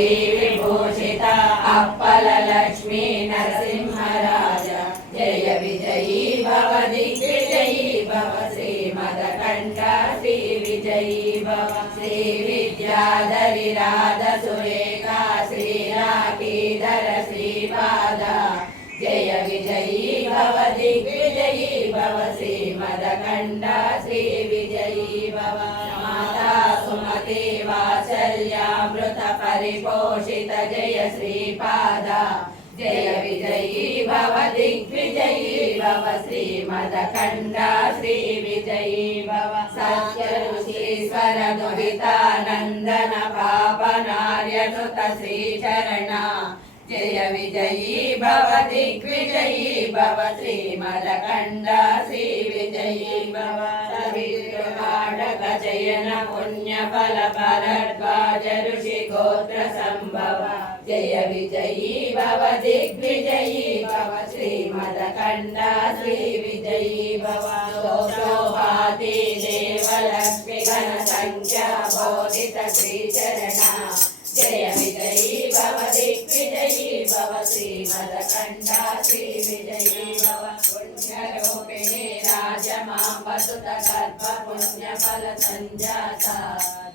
శ్రీ విభూషిత అప్పల లక్ష్మీ నరసింహరాజ జయ విజయీ భవ దిగ్విజయీ భవ శ్రీ మదకంఠ శ్రీ విజయీ భవ శ్రీ విద్యాధరి రాధ సురేఖ శ్రీరాకీధర శ్రీపాద జయ విజయీ భవ దిగ్విజయీ భవ శ్రీ మదకండ శ్రీ విజయీ భవ వాత్సల్యామృత పరిపోషిత జయ శ్రీపాద. జయ విజయీ భవ దిగ్విజయీ భవ శ్రీ మదకండ శ్రీ విజయీ భవ. సత్య ఋషీశ్వర దుహితానందన పాపనార్యనుత శ్రీచరణ. జయ విజయీ భవ దిగ్విజయీ భవ శ్రీ మలకండ శ్రీ విజయీ భవ సవితృకాడక జయన పుణ్య ఫల భరద్వాజ ఋషి గోత్ర సంభవ జయ విజయీ భవ దిగ్విజయీ భవ శ్రీ మలకండ శ్రీ విజయీ భవ శ్రీ విజయీ భవ. గర్భ పుణ్య ఫల సంజాత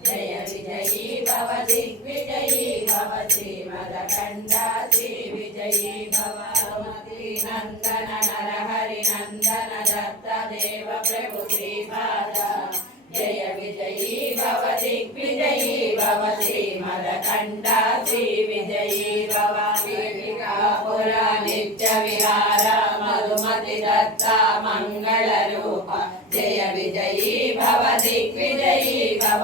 జయ విజయీ భవ దిగ్విజయీ భవ శ్రీ విజయీ భవ నందన నరహరి నందన దత్త దేవ ప్రభు శ్రీపాద జయ విజయీ భవ దిగ్విజయీ భవ శ్రీ విజయీ భవ నిత్య విహార మధుమతి దత్త మంగళ రూప జయ విజయీ భవ దిగ్విజయీ భవ